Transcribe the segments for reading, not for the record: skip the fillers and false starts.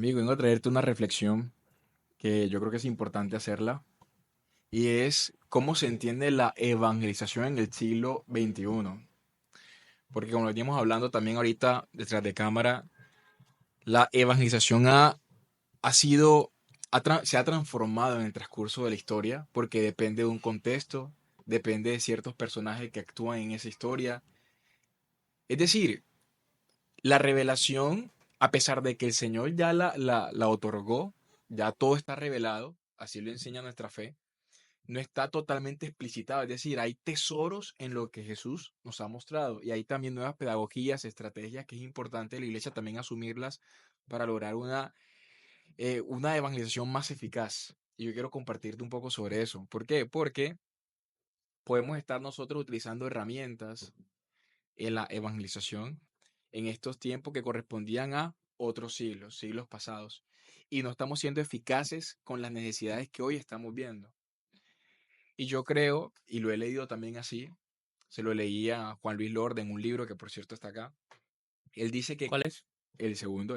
Amigo, vengo a traerte una reflexión que yo creo que es importante hacerla y es cómo se entiende la evangelización en el siglo XXI. Porque como lo veníamos hablando también ahorita detrás de cámara, la evangelización ha sido, se ha transformado en el transcurso de la historia porque depende de un contexto, depende de ciertos personajes que actúan en esa historia. Es decir, la revelación, a pesar de que el Señor ya la otorgó, ya todo está revelado, así lo enseña nuestra fe, no está totalmente explicitado. Es decir, hay tesoros en lo que Jesús nos ha mostrado y hay también nuevas pedagogías, estrategias que es importante la iglesia también asumirlas para lograr una evangelización más eficaz. Y yo quiero compartirte un poco sobre eso. ¿Por qué? Porque podemos estar nosotros utilizando herramientas en la evangelización en estos tiempos que correspondían a otros siglos, siglos pasados, y no estamos siendo eficaces con las necesidades que hoy estamos viendo. Y yo creo, y lo he leído también así, se lo leí a Juan Luis Lorde en un libro que por cierto está acá. Él dice que ¿Cuál es? el segundo,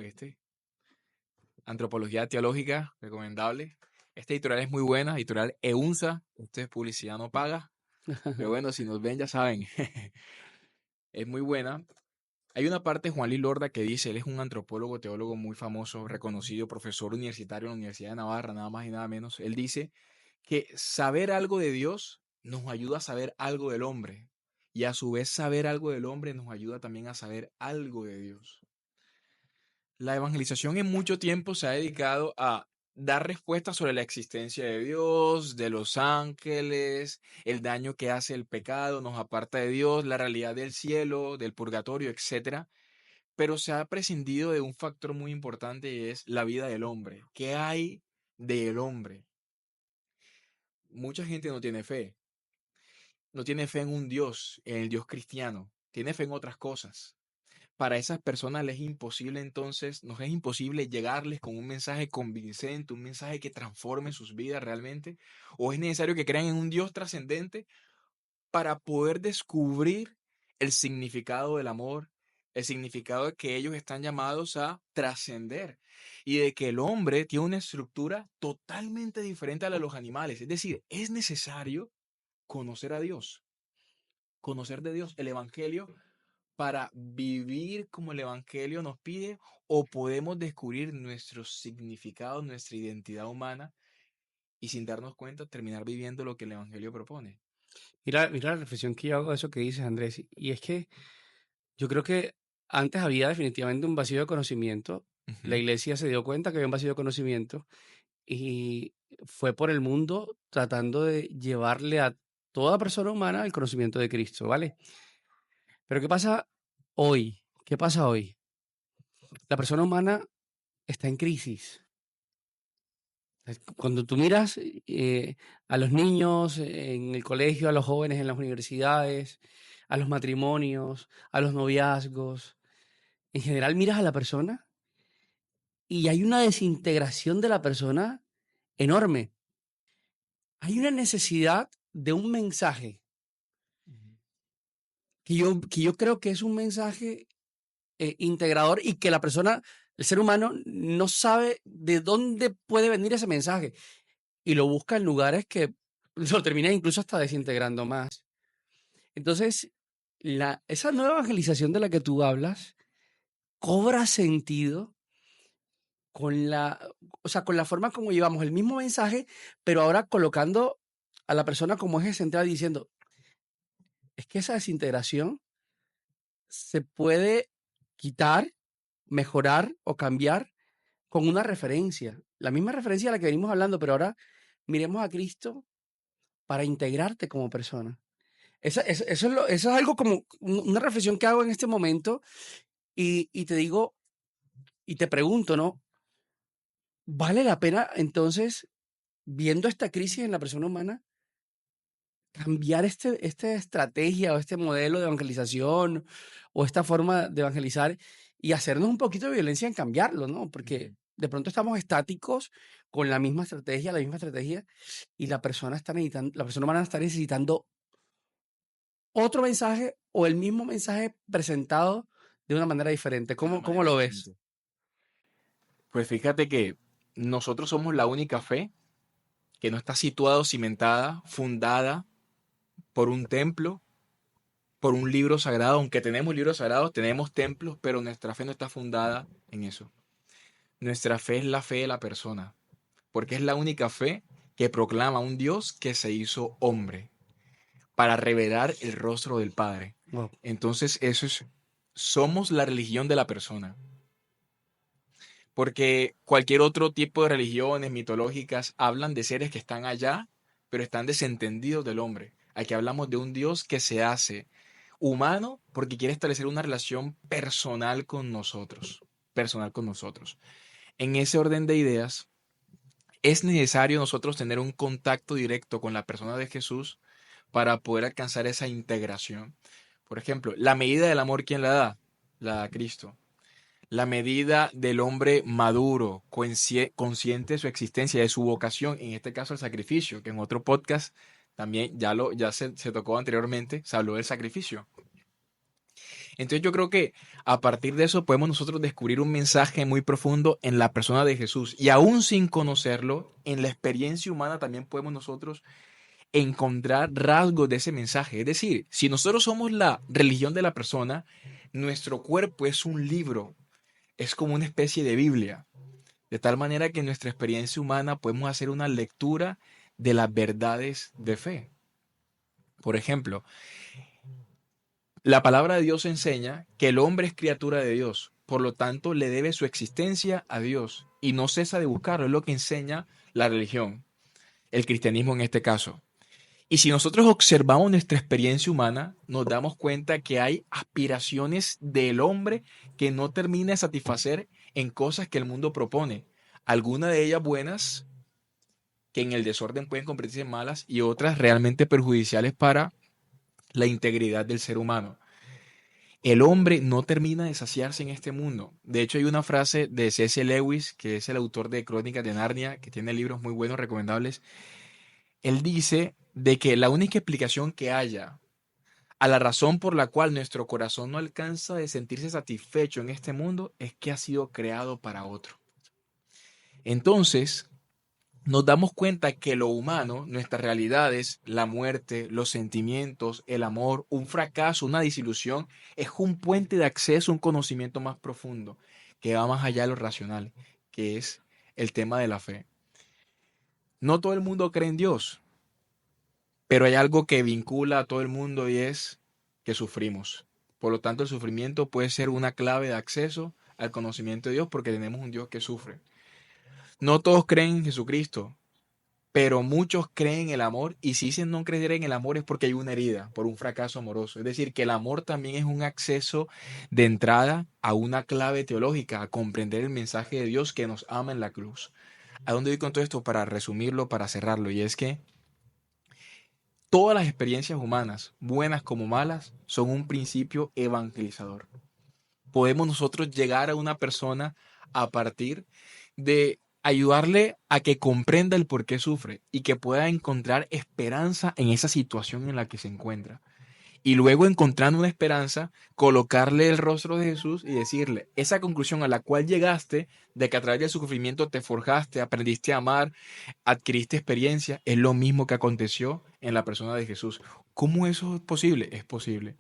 Antropología Teológica, recomendable. Esta editorial es muy buena, editorial EUNSA, esto es publicidad no paga, pero bueno, si nos ven ya saben, es muy buena. Hay una parte de Juan Luis Lorda que dice, él es un antropólogo, teólogo muy famoso, reconocido, profesor universitario en la Universidad de Navarra, nada más y nada menos. Él dice que saber algo de Dios nos ayuda a saber algo del hombre. Y a su vez saber algo del hombre nos ayuda también a saber algo de Dios. La evangelización en mucho tiempo se ha dedicado a dar respuestas sobre la existencia de Dios, de los ángeles, el daño que hace el pecado, nos aparta de Dios, la realidad del cielo, del purgatorio, etcétera, pero se ha prescindido de un factor muy importante y es la vida del hombre. ¿Qué hay del hombre? Mucha gente no tiene fe en un Dios, en el Dios cristiano, tiene fe en otras cosas. Para esas personas les es imposible entonces, nos es imposible llegarles con un mensaje convincente, un mensaje que transforme sus vidas realmente, o es necesario que crean en un Dios trascendente para poder descubrir el significado del amor, el significado de que ellos están llamados a trascender y de que el hombre tiene una estructura totalmente diferente a la de los animales. Es decir, es necesario conocer a Dios, conocer de Dios el Evangelio para vivir como el Evangelio nos pide o podemos descubrir nuestro significado, nuestra identidad humana y sin darnos cuenta terminar viviendo lo que el Evangelio propone. Mira la reflexión que yo hago de eso que dices, Andrés. Y es que yo creo que antes había definitivamente un vacío de conocimiento. La Ujú. iglesia se dio cuenta que había un vacío de conocimiento y fue por el mundo tratando de llevarle a toda persona humana el conocimiento de Cristo, ¿vale? Pero ¿qué pasa hoy? ¿Qué pasa hoy? La persona humana está en crisis. Cuando tú miras a los niños en el colegio, a los jóvenes en las universidades, a los matrimonios, a los noviazgos, en general miras a la persona y hay una desintegración de la persona enorme. Hay una necesidad de un mensaje Ujú. que yo creo que es un mensaje integrador y que la persona, el ser humano, no sabe de dónde puede venir ese mensaje y lo busca en lugares que lo termina incluso hasta desintegrando más. Entonces, esa nueva evangelización de la que tú hablas cobra sentido con o sea, con la forma como llevamos el mismo mensaje, pero ahora colocando a la persona como eje central diciendo, es que esa desintegración se puede quitar, mejorar o cambiar con una referencia, la misma referencia a la que venimos hablando, pero ahora miremos a Cristo para integrarte como persona. Eso es algo como una reflexión que hago en este momento y te digo y te pregunto, ¿no? ¿Vale la pena entonces, viendo esta crisis en la persona humana, cambiar esta estrategia o este modelo de evangelización o esta forma de evangelizar y hacernos un poquito de violencia en cambiarlo, ¿no? Porque Ujú. de pronto estamos estáticos con la misma estrategia, y la persona humana está necesitando otro mensaje o el mismo mensaje presentado de una manera diferente. De una ¿Cómo manera lo ves? distinta. Pues fíjate que nosotros somos la única fe que no está situada o cimentada, fundada por un templo, por un libro sagrado. Aunque tenemos libros sagrados, tenemos templos, pero nuestra fe no está fundada en eso. Nuestra fe es la fe de la persona, porque es la única fe que proclama un Dios que se hizo hombre para revelar el rostro del Padre. Wow. Entonces, somos la religión de la persona. Porque cualquier otro tipo de religiones mitológicas hablan de seres que están allá, pero están desentendidos del hombre. Aquí hablamos de un Dios que se hace humano porque quiere establecer una relación personal con nosotros. Personal con nosotros. En ese orden de ideas, es necesario nosotros tener un contacto directo con la persona de Jesús para poder alcanzar esa integración. Por ejemplo, la medida del amor, ¿quién la da? La da Cristo. La medida del hombre maduro, consciente de su existencia, de su vocación, en este caso el sacrificio, que en otro podcast también ya se tocó anteriormente, se habló del sacrificio. Entonces yo creo que a partir de eso podemos nosotros descubrir un mensaje muy profundo en la persona de Jesús. Y aún sin conocerlo, en la experiencia humana también podemos nosotros encontrar rasgos de ese mensaje. Es decir, si nosotros somos la religión de la persona, nuestro cuerpo es un libro, es como una especie de Biblia. De tal manera que en nuestra experiencia humana podemos hacer una lectura de las verdades de fe. Por ejemplo, la palabra de Dios enseña que el hombre es criatura de Dios, por lo tanto le debe su existencia a Dios y no cesa de buscarlo, es lo que enseña la religión, el cristianismo en este caso. Y si nosotros observamos nuestra experiencia humana, nos damos cuenta que hay aspiraciones del hombre que no termina de satisfacer en cosas que el mundo propone. Algunas de ellas buenas, que en el desorden pueden convertirse en malas, y otras realmente perjudiciales para la integridad del ser humano. El hombre no termina de saciarse en este mundo. De hecho, hay una frase de C.S. Lewis, que es el autor de Crónicas de Narnia, que tiene libros muy buenos, recomendables. Él dice de que la única explicación que haya a la razón por la cual nuestro corazón no alcanza de sentirse satisfecho en este mundo es que ha sido creado para otro. Entonces, nos damos cuenta que lo humano, nuestras realidades, la muerte, los sentimientos, el amor, un fracaso, una desilusión, es un puente de acceso a un conocimiento más profundo, que va más allá de lo racional, que es el tema de la fe. No todo el mundo cree en Dios, pero hay algo que vincula a todo el mundo y es que sufrimos. Por lo tanto, el sufrimiento puede ser una clave de acceso al conocimiento de Dios porque tenemos un Dios que sufre. No todos creen en Jesucristo, pero muchos creen en el amor, y si dicen no creer en el amor es porque hay una herida, por un fracaso amoroso. Es decir, que el amor también es un acceso de entrada a una clave teológica, a comprender el mensaje de Dios que nos ama en la cruz. ¿A dónde voy con todo esto? Para resumirlo, para cerrarlo, y es que todas las experiencias humanas, buenas como malas, son un principio evangelizador. Podemos nosotros llegar a una persona a partir de ayudarle a que comprenda el por qué sufre y que pueda encontrar esperanza en esa situación en la que se encuentra. Y luego, encontrando una esperanza, colocarle el rostro de Jesús y decirle, esa conclusión a la cual llegaste, de que a través del sufrimiento te forjaste, aprendiste a amar, adquiriste experiencia, es lo mismo que aconteció en la persona de Jesús. ¿Cómo eso es posible? Es posible.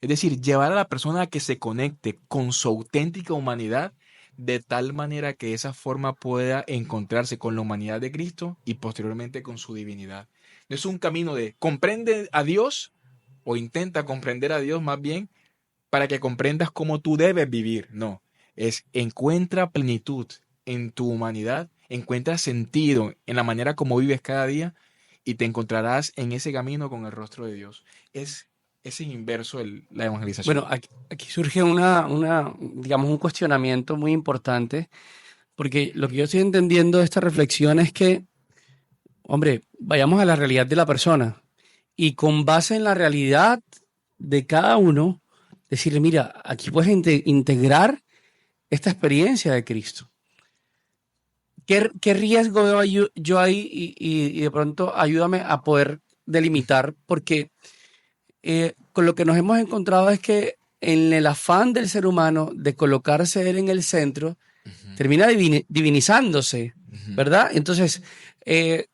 Es decir, llevar a la persona a que se conecte con su auténtica humanidad de tal manera que de esa forma pueda encontrarse con la humanidad de Cristo y posteriormente con su divinidad. No es un camino de comprende a Dios o intenta comprender a Dios más bien para que comprendas cómo tú debes vivir. No, es encuentra plenitud en tu humanidad, encuentra sentido en la manera como vives cada día y te encontrarás en ese camino con el rostro de Dios. Es inverso la evangelización. Bueno, aquí surge digamos, un cuestionamiento muy importante, porque lo que yo estoy entendiendo de esta reflexión es que, hombre, vayamos a la realidad de la persona y con base en la realidad de cada uno, decirle, mira, aquí puedes integrar esta experiencia de Cristo. ¿Qué riesgo veo yo ahí y de pronto ayúdame a poder delimitar? Porque con lo que nos hemos encontrado es que en el afán del ser humano de colocarse él en el centro, Ujú, termina divinizándose, ujú, ¿verdad? Entonces, eh,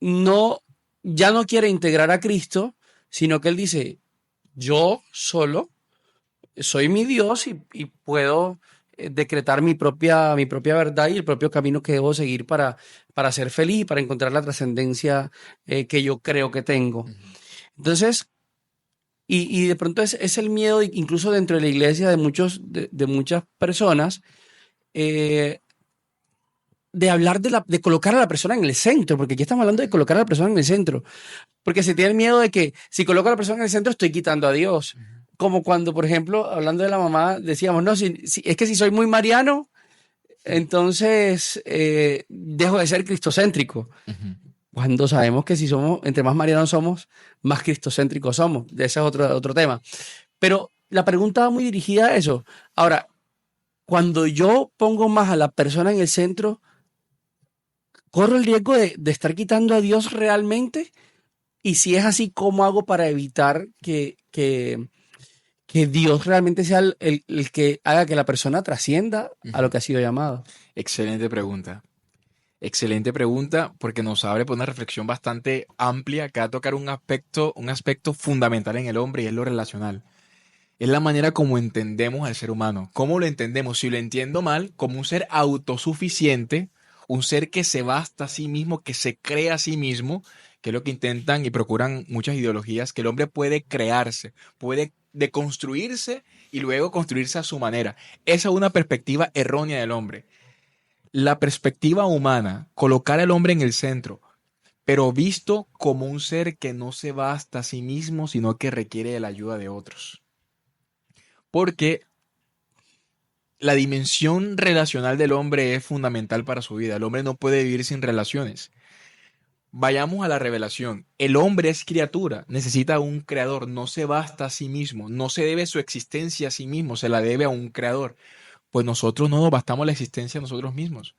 no, ya no quiere integrar a Cristo, sino que él dice, yo solo soy mi Dios y puedo decretar mi propia verdad y el propio camino que debo seguir para ser feliz y para encontrar la trascendencia que yo creo que tengo. ujú. Entonces, y de pronto es el miedo, incluso dentro de la iglesia, de muchas personas, eh, de hablar de colocar a la persona en el centro, porque aquí estamos hablando de colocar a la persona en el centro. Porque se tiene miedo de que si coloco a la persona en el centro estoy quitando a Dios. Ujú, Como cuando, por ejemplo, hablando de la mamá, decíamos, no, es que si soy muy mariano, entonces dejo de ser cristocéntrico. ujú. Cuando sabemos que si somos, entre más marianos somos, más cristocéntricos somos. Ese es otro tema. Pero la pregunta va muy dirigida a eso. Ahora, cuando yo pongo más a la persona en el centro, ¿corro el riesgo de estar quitando a Dios realmente? Y si es así, ¿cómo hago para evitar que Dios realmente sea el que haga que la persona trascienda a lo Ujú. que ha sido llamado? Excelente pregunta. Excelente pregunta porque nos abre por una reflexión bastante amplia que va a tocar un aspecto fundamental en el hombre y es lo relacional. Es la manera como entendemos al ser humano. ¿Cómo lo entendemos? Si lo entiendo mal, como un ser autosuficiente, un ser que se basta a sí mismo, que se crea a sí mismo, que es lo que intentan y procuran muchas ideologías, que el hombre puede crearse, puede deconstruirse y luego construirse a su manera. Esa es una perspectiva errónea del hombre. La perspectiva humana, colocar al hombre en el centro, pero visto como un ser que no se basta a sí mismo, sino que requiere de la ayuda de otros. Porque la dimensión relacional del hombre es fundamental para su vida. El hombre no puede vivir sin relaciones. Vayamos a la revelación. El hombre es criatura, necesita un creador, no se basta a sí mismo, no se debe su existencia a sí mismo, se la debe a un creador. Pues nosotros no nos bastamos la existencia a nosotros mismos.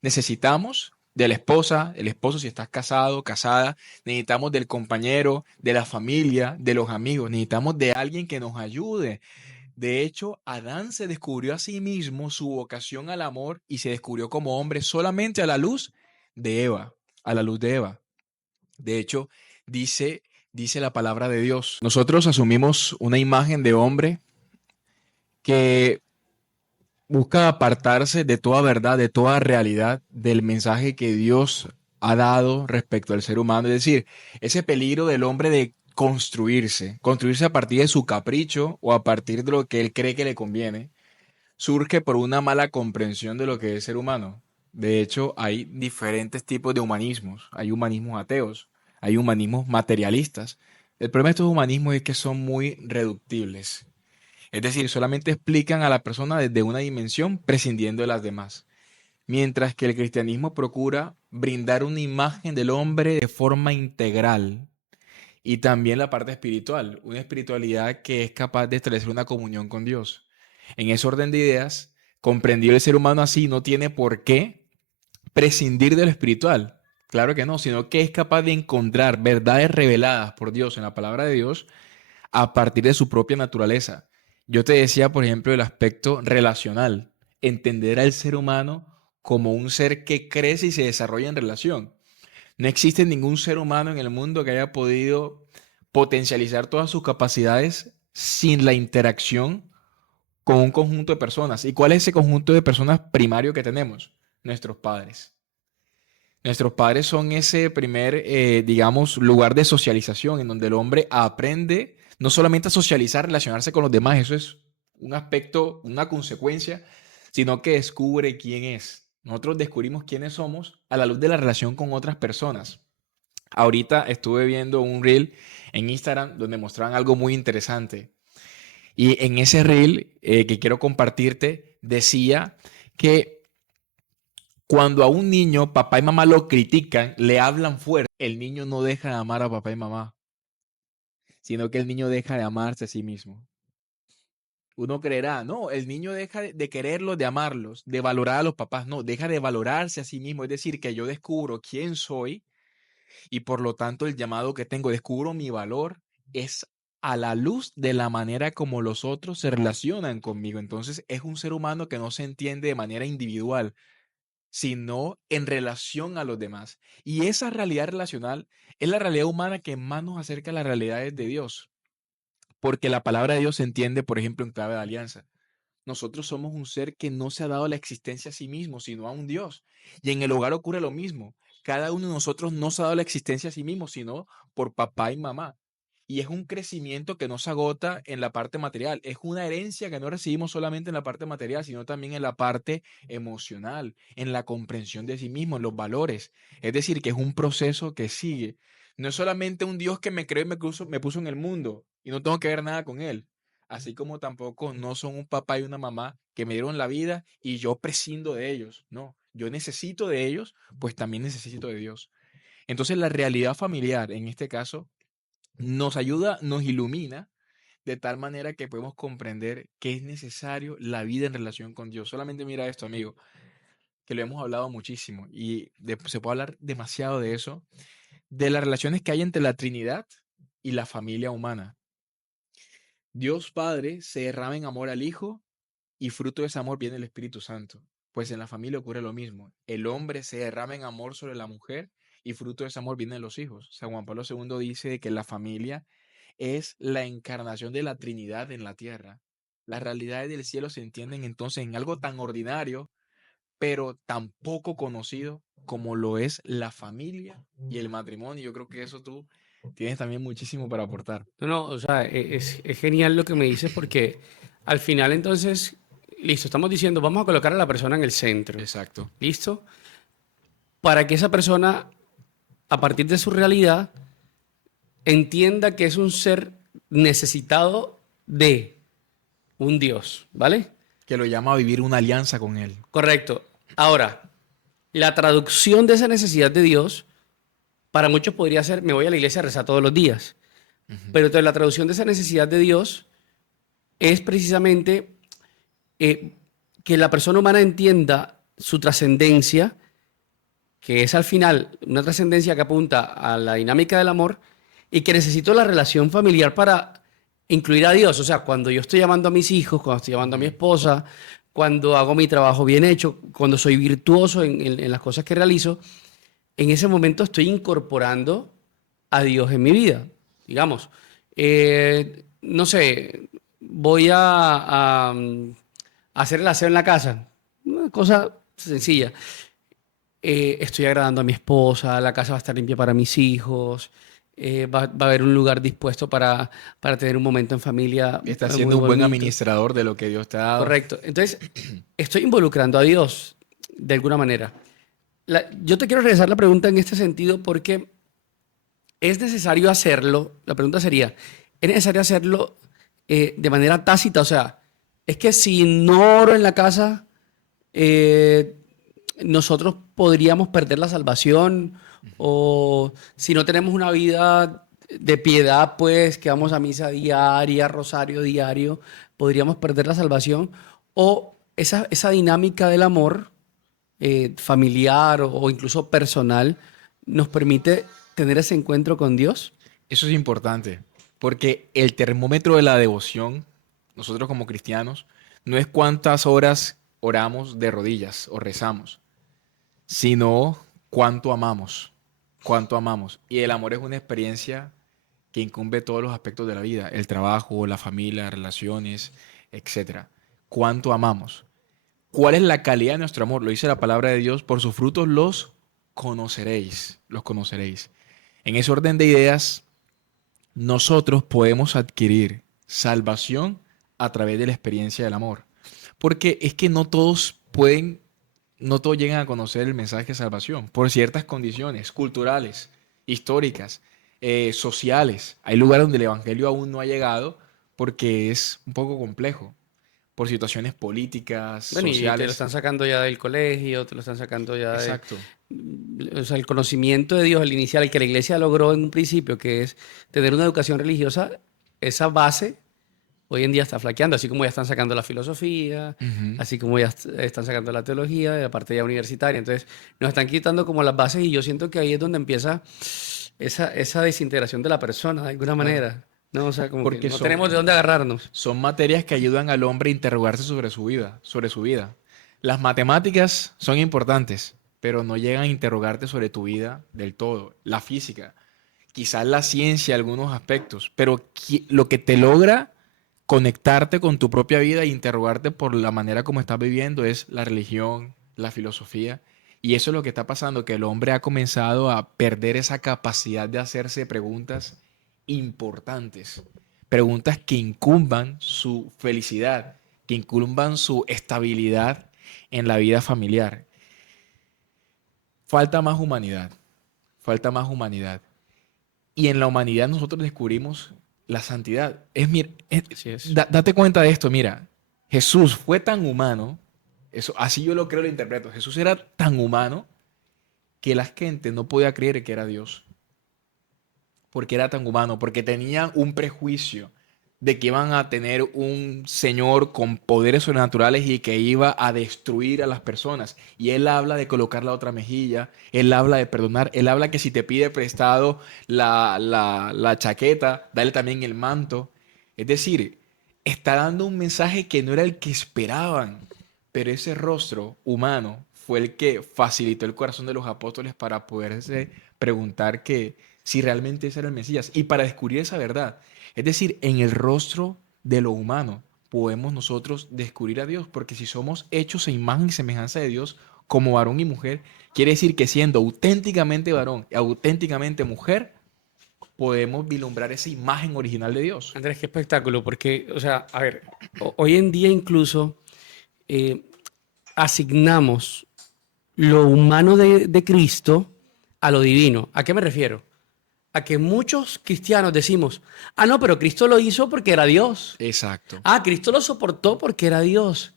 Necesitamos de la esposa, el esposo si estás casado, casada, necesitamos del compañero, de la familia, de los amigos, necesitamos de alguien que nos ayude. De hecho, Adán se descubrió a sí mismo su vocación al amor y se descubrió como hombre solamente a la luz de Eva, a la luz de Eva. De hecho, dice, dice la palabra de Dios. Nosotros asumimos una imagen de hombre que busca apartarse de toda verdad, de toda realidad, del mensaje que Dios ha dado respecto al ser humano. Es decir, ese peligro del hombre de construirse a partir de su capricho o a partir de lo que él cree que le conviene, surge por una mala comprensión de lo que es ser humano. De hecho, hay diferentes tipos de humanismos. Hay humanismos ateos, hay humanismos materialistas. El problema de estos humanismos es que son muy reductibles. Es decir, solamente explican a la persona desde una dimensión prescindiendo de las demás. Mientras que el cristianismo procura brindar una imagen del hombre de forma integral y también la parte espiritual, una espiritualidad que es capaz de establecer una comunión con Dios. En ese orden de ideas, comprendido el ser humano así, no tiene por qué prescindir de lo espiritual. Claro que no, sino que es capaz de encontrar verdades reveladas por Dios en la palabra de Dios a partir de su propia naturaleza. Yo te decía, por ejemplo, el aspecto relacional, entender al ser humano como un ser que crece y se desarrolla en relación. No existe ningún ser humano en el mundo que haya podido potencializar todas sus capacidades sin la interacción con un conjunto de personas. ¿Y cuál es ese conjunto de personas primario que tenemos? Nuestros padres. Nuestros padres son ese primer, digamos, lugar de socialización en donde el hombre aprende no solamente a socializar, relacionarse con los demás, eso es un aspecto, una consecuencia, sino que descubre quién es. Nosotros descubrimos quiénes somos a la luz de la relación con otras personas. Ahorita estuve viendo un reel en Instagram donde mostraban algo muy interesante. Y en ese reel que quiero compartirte decía que cuando a un niño papá y mamá lo critican, le hablan fuerte, el niño no deja de amar a papá y mamá, sino que el niño deja de amarse a sí mismo. Uno creerá, no, el niño deja de quererlos, de amarlos, de valorar a los papás, no, deja de valorarse a sí mismo, es decir, que yo descubro quién soy y por lo tanto el llamado que tengo, descubro mi valor, es a la luz de la manera como los otros se relacionan conmigo. Entonces es un ser humano que no se entiende de manera individual, sino en relación a los demás. Y esa realidad relacional es la realidad humana que más nos acerca a las realidades de Dios, porque la palabra de Dios se entiende, por ejemplo, en clave de alianza. Nosotros somos un ser que no se ha dado la existencia a sí mismo, sino a un Dios. Y en el hogar ocurre lo mismo. Cada uno de nosotros no se ha dado la existencia a sí mismo, sino por papá y mamá. Y es un crecimiento que no se agota en la parte material. Es una herencia que no recibimos solamente en la parte material, sino también en la parte emocional, en la comprensión de sí mismo, en los valores. Es decir, que es un proceso que sigue. No es solamente un Dios que me creó y me puso en el mundo y no tengo que ver nada con él, así como tampoco no son un papá y una mamá que me dieron la vida y yo prescindo de ellos. No, yo necesito de ellos, pues también necesito de Dios. Entonces la realidad familiar, en este caso, nos ayuda, nos ilumina de tal manera que podemos comprender que es necesario la vida en relación con Dios. Solamente mira esto, amigo, que lo hemos hablado muchísimo y se puede hablar demasiado de eso, de las relaciones que hay entre la Trinidad y la familia humana. Dios Padre se derrama en amor al Hijo y fruto de ese amor viene el Espíritu Santo. Pues en la familia ocurre lo mismo. El hombre se derrama en amor sobre la mujer y fruto de ese amor vienen los hijos. San Juan Pablo II dice que la familia es la encarnación de la Trinidad en la tierra. Las realidades del cielo se entienden entonces en algo tan ordinario, pero tan poco conocido como lo es la familia y el matrimonio. Yo creo que eso tú tienes también muchísimo para aportar. No, no, o sea, es genial lo que me dices porque al final entonces, listo, estamos diciendo, vamos a colocar a la persona en el centro, Exacto. ¿listo? Para que esa persona, a partir de su realidad, entienda que es un ser necesitado de un Dios, ¿vale? Que lo llama a vivir una alianza con él. Correcto. Ahora, la traducción de esa necesidad de Dios, para muchos podría ser, me voy a la iglesia a rezar todos los días. Ujú. Pero entonces la traducción de esa necesidad de Dios es precisamente eh, que la persona humana entienda su trascendencia, que es al final una trascendencia que apunta a la dinámica del amor y que necesito la relación familiar para incluir a Dios. O sea, cuando yo estoy llamando a mis hijos, cuando estoy llamando a mi Ujú. esposa, cuando hago mi trabajo bien hecho, cuando soy virtuoso en las cosas que realizo, en ese momento estoy incorporando a Dios en mi vida. Digamos, no sé, voy a hacer el aseo en la casa. Una cosa sencilla. Estoy agradando a mi esposa, la casa va a estar limpia para mis hijos, va a haber un lugar dispuesto para tener un momento en familia Estás muy siendo un buen bonito. administrador de lo que Dios te ha dado. Correcto. Entonces, estoy involucrando a Dios de alguna manera. Yo te quiero regresar la pregunta en este sentido porque es necesario hacerlo. La pregunta sería, ¿es necesario hacerlo de manera tácita? O sea, es que si no oro en la casa, eh, nosotros podríamos perder la salvación, o si no tenemos una vida de piedad, pues que vamos a misa diaria, rosario diario, podríamos perder la salvación, o esa dinámica del amor familiar o incluso personal nos permite tener ese encuentro con Dios. Eso es importante, porque el termómetro de la devoción, nosotros como cristianos, no es cuántas horas oramos de rodillas o rezamos, sino cuánto amamos, cuánto amamos. Y el amor es una experiencia que incumbe todos los aspectos de la vida, el trabajo, la familia, relaciones, etcétera. Cuánto amamos. ¿Cuál es la calidad de nuestro amor? Lo dice la palabra de Dios, por sus frutos los conoceréis, los conoceréis. En ese orden de ideas, nosotros podemos adquirir salvación a través de la experiencia del amor. Porque es que no todos pueden, no todos llegan a conocer el mensaje de salvación por ciertas condiciones culturales, históricas, sociales. Hay lugares donde el evangelio aún no ha llegado porque es un poco complejo, por situaciones políticas, Bueno, y te lo sociales. están sacando ya del colegio, te lo están sacando ya de... Exacto. O sea, el conocimiento de Dios, el inicial, el que la iglesia logró en un principio, que es tener una educación religiosa, esa base hoy en día está flaqueando, así como ya están sacando la filosofía, Ujú. así como ya están sacando la teología, la parte ya universitaria. Entonces, nos están quitando como las bases y yo siento que ahí es donde empieza esa desintegración de la persona, de alguna Claro. manera. ¿no? O sea, como que porque no tenemos de dónde agarrarnos. son materias que ayudan al hombre a interrogarse sobre su vida, sobre su vida. Las matemáticas son importantes, pero no llegan a interrogarte sobre tu vida del todo. La física, quizás la ciencia, algunos aspectos, pero lo que te logra conectarte con tu propia vida e interrogarte por la manera como estás viviendo es la religión, la filosofía. Y eso es lo que está pasando, que el hombre ha comenzado a perder esa capacidad de hacerse preguntas importantes, preguntas que incumban su felicidad, que incumban su estabilidad en la vida familiar. Falta más humanidad, falta más humanidad. Y en la humanidad nosotros descubrimos la santidad. Así es. Date cuenta de esto, mira, Jesús fue tan humano, eso, así yo lo creo, lo interpreto. Jesús era tan humano que la gente no podía creer que era Dios, porque era tan humano, porque tenían un prejuicio de que iban a tener un señor con poderes sobrenaturales y que iba a destruir a las personas. Y él habla de colocar la otra mejilla, él habla de perdonar, él habla que si te pide prestado la chaqueta, dale también el manto. Es decir, está dando un mensaje que no era el que esperaban, pero ese rostro humano fue el que facilitó el corazón de los apóstoles para poderse preguntar que si realmente ese era el Mesías y para descubrir esa verdad. Es decir, en el rostro de lo humano podemos nosotros descubrir a Dios, porque si somos hechos a imagen y semejanza de Dios como varón y mujer, quiere decir que siendo auténticamente varón y auténticamente mujer, podemos vislumbrar esa imagen original de Dios. Andrés, qué espectáculo, porque, o sea, a ver, hoy en día incluso eh, asignamos lo humano de Cristo a lo divino. ¿A qué me refiero? A que muchos cristianos decimos, ah, no, pero Cristo lo hizo porque era Dios. Exacto. Ah, Cristo lo soportó porque era Dios.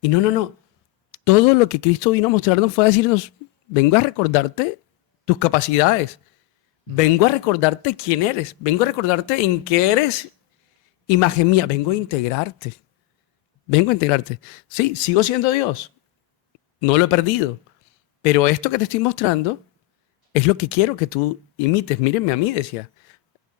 Y no, no, no. Todo lo que Cristo vino a mostrarnos fue a decirnos, vengo a recordarte tus capacidades, vengo a recordarte quién eres, vengo a recordarte en qué eres imagen mía, vengo a integrarte, vengo a integrarte. Sí, sigo siendo Dios, no lo he perdido, pero esto que te estoy mostrando es lo que quiero que tú imites. Mírenme a mí, decía.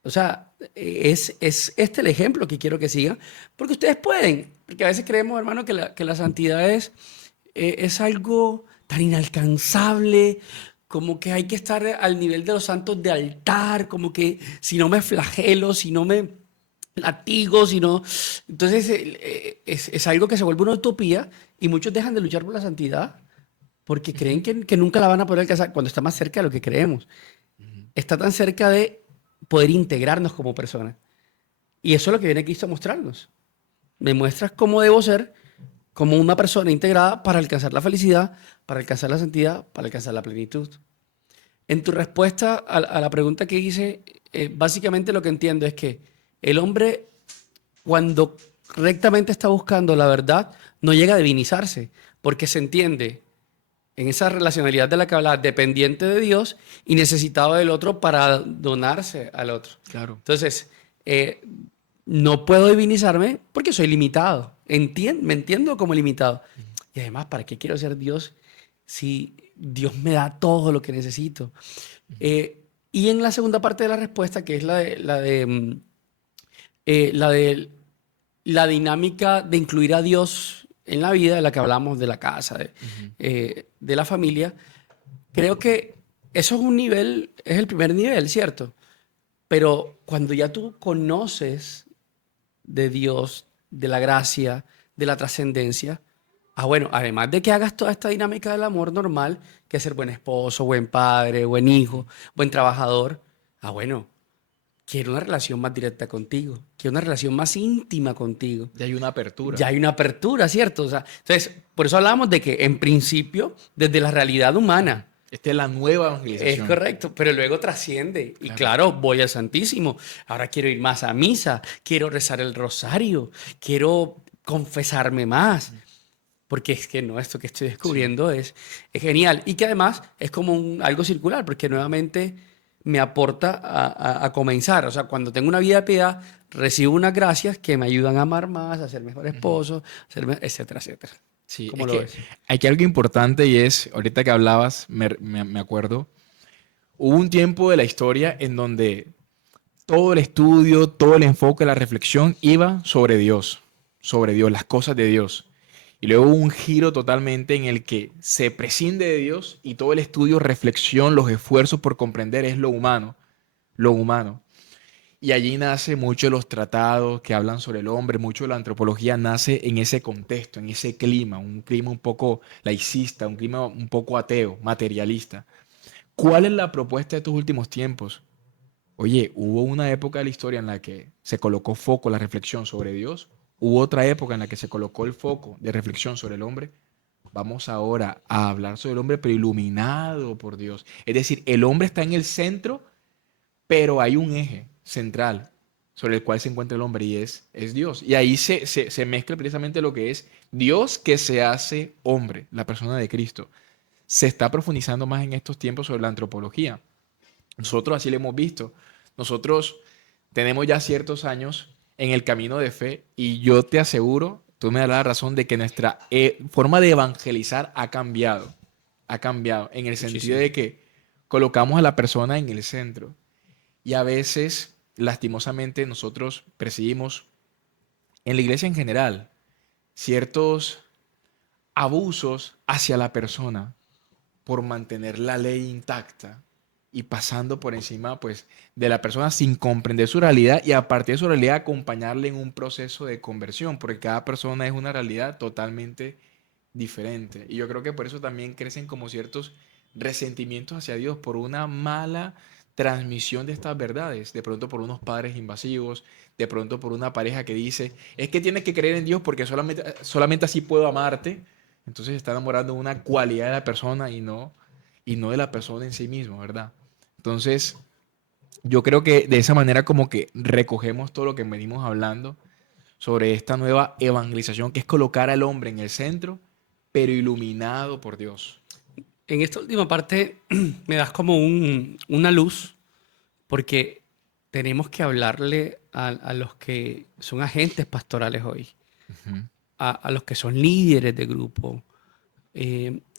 O sea, es este el ejemplo que quiero que sigan, porque ustedes pueden, porque a veces creemos, hermano, que la santidad es algo tan inalcanzable, como que hay que estar al nivel de los santos de altar, como que si no me flagelo, si no me latigo, si no... Entonces es algo que se vuelve una utopía y muchos dejan de luchar por la santidad porque creen que nunca la van a poder alcanzar cuando está más cerca de lo que creemos. Ujú. Está tan cerca de poder integrarnos como personas. Y eso es lo que viene Cristo a mostrarnos. Me muestras cómo debo ser como una persona integrada para alcanzar la felicidad, para alcanzar la santidad, para alcanzar la plenitud. En tu respuesta a la pregunta que hice, básicamente lo que entiendo es que el hombre, cuando rectamente está buscando la verdad, no llega a divinizarse, porque se entiende en esa relacionalidad de la que hablaba, dependiente de Dios y necesitado del otro para donarse al otro. Claro. Entonces, no puedo divinizarme porque soy limitado. Me entiendo como limitado. Ujú. Y además, ¿para qué quiero ser Dios si Dios me da todo lo que necesito? Ujú. Y en la segunda parte de la respuesta, que es la de la dinámica de incluir a Dios en la vida, de la que hablamos, de la casa, Ujú. de la familia, creo que eso es un nivel, es el primer nivel, ¿cierto? Pero cuando ya tú conoces de Dios, de la gracia, de la trascendencia, ah, bueno, además de que hagas toda esta dinámica del amor normal, que es ser buen esposo, buen padre, buen hijo, buen trabajador, ah, bueno, quiero una relación más directa contigo, quiero una relación más íntima contigo. Ya hay una Ya apertura. hay una apertura, ¿cierto? O sea, entonces, por eso hablábamos de que en principio, desde la realidad Ujú. humana, Esta es la nueva es evangelización. correcto, pero luego trasciende. Y Claro. claro, voy al Santísimo. Ahora quiero ir más a misa, quiero rezar el rosario, quiero confesarme más. Ujú. Porque es que no, esto que estoy Sí. descubriendo es genial. Y que además es como algo circular, porque nuevamente me aporta a comenzar. O sea, cuando tengo una vida de piedad, recibo unas gracias que me ayudan a amar más, a ser mejor Ujú. esposo, etcétera, etcétera. Sí, ¿Cómo es lo que ves? aquí hay algo importante y es, ahorita que hablabas, me acuerdo, hubo un tiempo de la historia en donde todo el estudio, todo el enfoque, la reflexión iba sobre Dios, las cosas de Dios. Y luego hubo un giro totalmente en el que se prescinde de Dios y todo el estudio, reflexión, los esfuerzos por comprender es lo humano, lo humano. Y allí nace mucho de los tratados que hablan sobre el hombre, mucho de la antropología nace en ese contexto, en ese clima, un clima un poco laicista, un clima un poco ateo, materialista. ¿Cuál es la propuesta de estos últimos tiempos? Oye, hubo una época de la historia en la que se colocó foco la reflexión sobre Dios, hubo otra época en la que se colocó el foco de reflexión sobre el hombre. Vamos ahora a hablar sobre el hombre, pero iluminado por Dios. Es decir, el hombre está en el centro, pero hay un eje central sobre el cual se encuentra el hombre y es Dios. Y ahí se mezcla precisamente lo que es Dios que se hace hombre, la persona de Cristo. Se está profundizando más en estos tiempos sobre la antropología. Nosotros así lo hemos visto. Nosotros tenemos ya ciertos años en el camino de fe y yo te aseguro, tú me darás la razón de que nuestra forma de evangelizar ha cambiado en el sentido Muchísimo. de que colocamos a la persona en el centro y a veces, lastimosamente, nosotros percibimos en la iglesia en general ciertos abusos hacia la persona por mantener la ley intacta y pasando por encima pues de la persona sin comprender su realidad y a partir de su realidad acompañarle en un proceso de conversión, porque cada persona es una realidad totalmente diferente. Y yo creo que por eso también crecen como ciertos resentimientos hacia Dios por una mala transmisión de estas verdades, de pronto por unos padres invasivos, de pronto por una pareja que dice, es que tienes que creer en Dios porque solamente así puedo amarte. Entonces está enamorando de una cualidad de la persona y no de la persona en sí mismo, ¿verdad? Entonces, yo creo que de esa manera como que recogemos todo lo que venimos hablando sobre esta nueva evangelización que es colocar al hombre en el centro, pero iluminado por Dios. En esta última parte me das como una luz porque tenemos que hablarle a los que son agentes pastorales hoy, Ujú, a los que son líderes de grupo,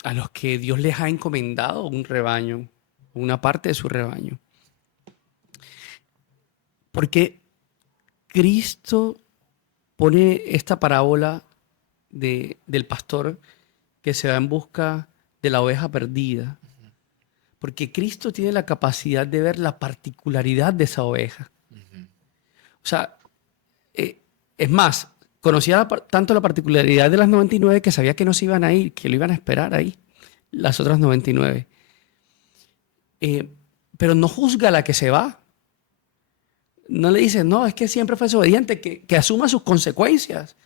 a los que Dios les ha encomendado un rebaño, una parte de su rebaño. Porque Cristo pone esta parábola del pastor que se va en busca de la oveja perdida. Porque Cristo tiene la capacidad de ver la particularidad de esa oveja. ujú, O sea, es más, conocía tanto la particularidad de las 99 que sabía que no se iban a ir, que lo iban a esperar ahí, las otras 99. Eh, pero no juzga a la que se va. No le dice, no, es que siempre fue desobediente, que asuma sus consecuencias,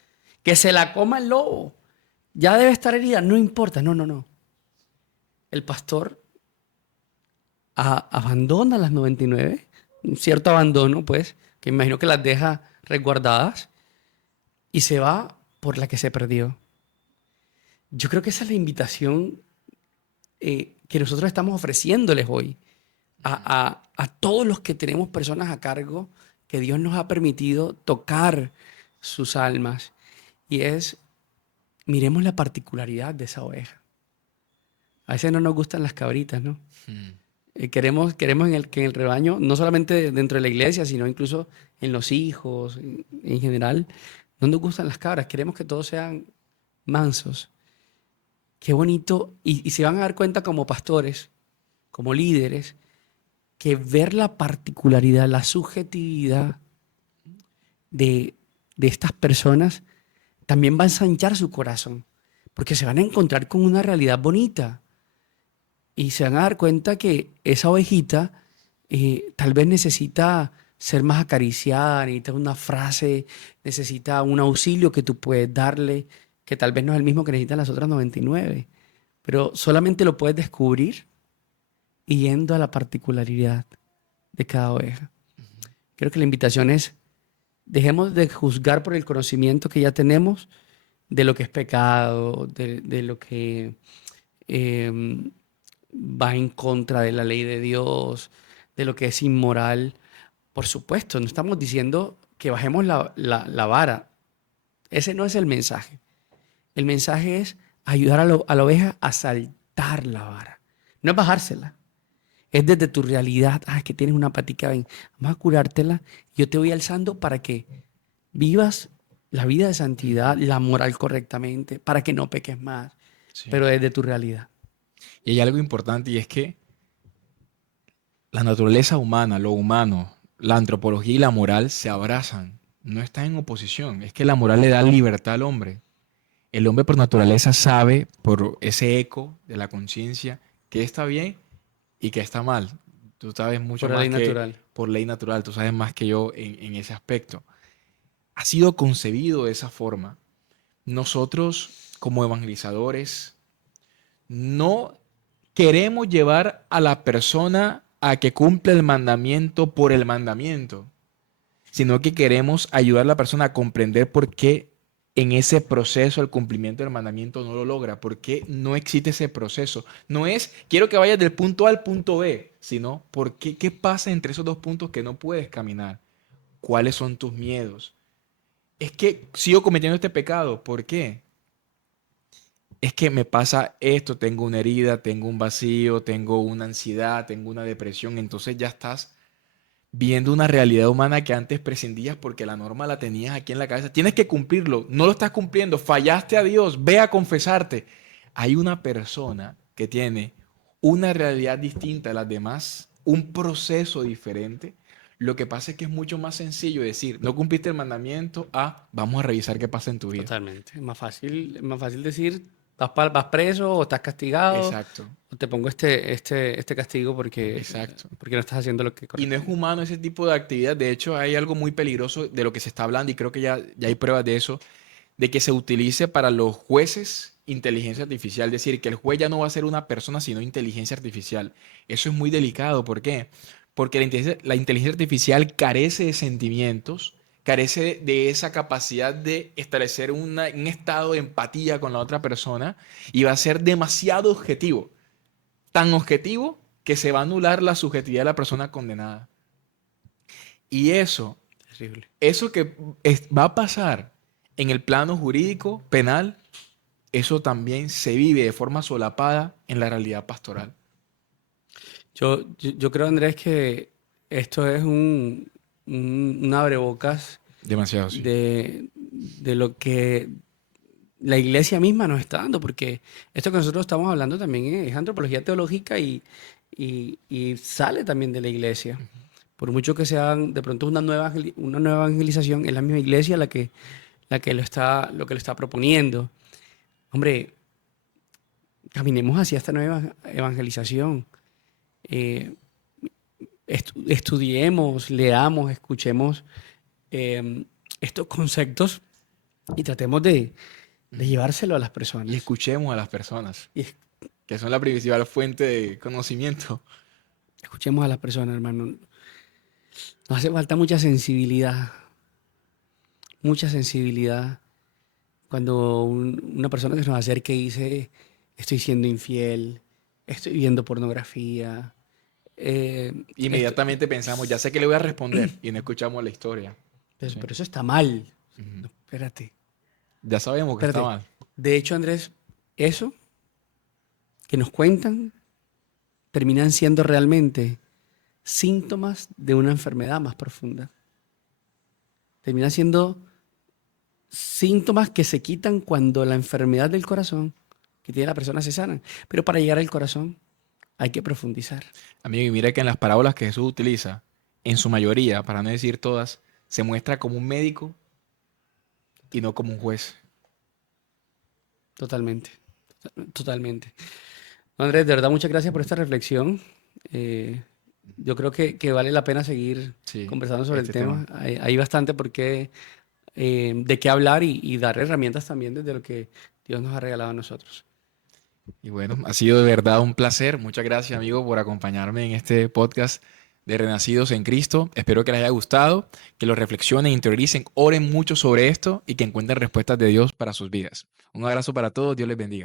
que se la coma el lobo. Ya debe estar herida, no importa, no, no, no. El pastor abandona las 99, un cierto abandono, pues, que imagino que las deja resguardadas y se va por la que se perdió. Yo creo que esa es la invitación que nosotros estamos ofreciéndoles hoy a todos los que tenemos personas a cargo que Dios nos ha permitido tocar sus almas. Y es, miremos la particularidad de esa oveja. A veces no nos gustan las cabritas, ¿no? ujú. Queremos que en el rebaño, no solamente dentro de la iglesia, sino incluso en los hijos, en general, no nos gustan las cabras, queremos que todos sean mansos. Qué bonito. Y se van a dar cuenta como pastores, como líderes, que ver la particularidad, la subjetividad de, de estas personas también va a ensanchar su corazón, porque se van a encontrar con una realidad bonita y se van a dar cuenta que esa ovejita tal vez necesita ser más acariciada, necesita una frase, necesita un auxilio que tú puedes darle, que tal vez no es el mismo que necesitan las otras 99, pero solamente lo puedes descubrir yendo a la particularidad de cada oveja. Creo que la invitación es, dejemos de juzgar por el conocimiento que ya tenemos de lo que es pecado, de lo que eh, va en contra de la ley de Dios, de lo que es inmoral. Por supuesto, no estamos diciendo que bajemos la vara. Ese no es el mensaje. El mensaje es ayudar a la oveja a saltar la vara. No es bajársela, Es desde tu realidad. Ah, que tienes una patica, ven, vamos a curártela. Yo te voy alzando para que vivas la vida de santidad, la moral correctamente, para que no peques más, Sí. pero desde tu realidad. Y hay algo importante y es que la naturaleza humana, lo humano, la antropología y la moral se abrazan, no están en oposición. Es que la moral le da libertad al hombre. El hombre por naturaleza sabe, por ese eco de la conciencia, que está bien y que está mal. Tú sabes mucho Por la ley más que natural. por ley natural, tú sabes más que yo en ese aspecto. Ha sido concebido de esa forma. Nosotros, como evangelizadores, no queremos llevar a la persona a que cumpla el mandamiento por el mandamiento, sino que queremos ayudar a la persona a comprender por qué en ese proceso el cumplimiento del mandamiento no lo logra, por qué no existe ese proceso. No es quiero que vayas del punto A al punto B, sino por qué pasa entre esos dos puntos que no puedes caminar. ¿Cuáles son tus miedos? Es que sigo cometiendo este pecado, ¿por qué? Es que me pasa esto, tengo una herida, tengo un vacío, tengo una ansiedad, tengo una depresión, entonces ya estás viendo una realidad humana que antes prescindías porque la norma la tenías aquí en la cabeza. Tienes que cumplirlo, no lo estás cumpliendo, fallaste a Dios, ve a confesarte. Hay una persona que tiene una realidad distinta a las demás, un proceso diferente. Lo que pasa es que es mucho más sencillo decir, no cumpliste el mandamiento, vamos a revisar qué pasa en tu vida. Totalmente. Es más fácil decir, vas preso o estás castigado Exacto, o te pongo este castigo exacto. porque no estás haciendo lo que Y no es corresponde. humano ese tipo de actividad. De hecho, hay algo muy peligroso de lo que se está hablando y creo que ya hay pruebas de eso, de que se utilice para los jueces inteligencia artificial. Es decir, que el juez ya no va a ser una persona, sino inteligencia artificial. Eso es muy delicado. ¿Por qué? Porque la inteligencia artificial carece de sentimientos, carece de esa capacidad de establecer un estado de empatía con la otra persona y va a ser demasiado objetivo. Tan objetivo que se va a anular la subjetividad de la persona condenada. Y Terrible. eso que va a pasar en el plano jurídico, penal, eso también se vive de forma solapada en la realidad pastoral. Yo creo, Andrés, que esto es un abrebocas Demasiado, sí. de lo que la iglesia misma nos está dando, porque esto que nosotros estamos hablando también es antropología teológica y sale también de la iglesia. Por mucho que sean de pronto una nueva evangelización, es la misma iglesia lo que lo está proponiendo. Hombre, caminemos hacia esta nueva evangelización. Eh, estudiemos, leamos, escuchemos estos conceptos y tratemos de llevárselo a las Y personas. escuchemos a las personas, Y que son la principal fuente de conocimiento. escuchemos a las personas, hermano. Nos hace falta mucha sensibilidad cuando una persona que se nos acerque y dice, estoy siendo infiel, estoy viendo pornografía, esto, Inmediatamente pensamos, ya sé que le voy a responder y no escuchamos la historia. Sí. pero eso está mal. Ujú. No, espérate, Ya sabemos que está espérate. mal. De hecho, Andrés, eso que nos cuentan terminan siendo realmente síntomas de una enfermedad más profunda. Terminan siendo síntomas que se quitan cuando la enfermedad del corazón que tiene la persona se sana. Pero para llegar al corazón hay que profundizar. Amigo, y mira que en las parábolas que Jesús utiliza, en su mayoría, para no decir todas, se muestra como un médico y no como un juez. Totalmente, totalmente. Andrés, de verdad, muchas gracias por esta reflexión. Eh, yo creo que vale la pena seguir Sí, conversando sobre el este tema. tema. Hay bastante de qué hablar y dar herramientas también desde lo que Dios nos ha regalado a nosotros. Y bueno, ha sido de verdad un placer. Muchas gracias, amigo, por acompañarme en este podcast de Renacidos en Cristo. Espero que les haya gustado, que lo reflexionen, interioricen, oren mucho sobre esto y que encuentren respuestas de Dios para sus vidas. Un abrazo para todos. Dios les bendiga.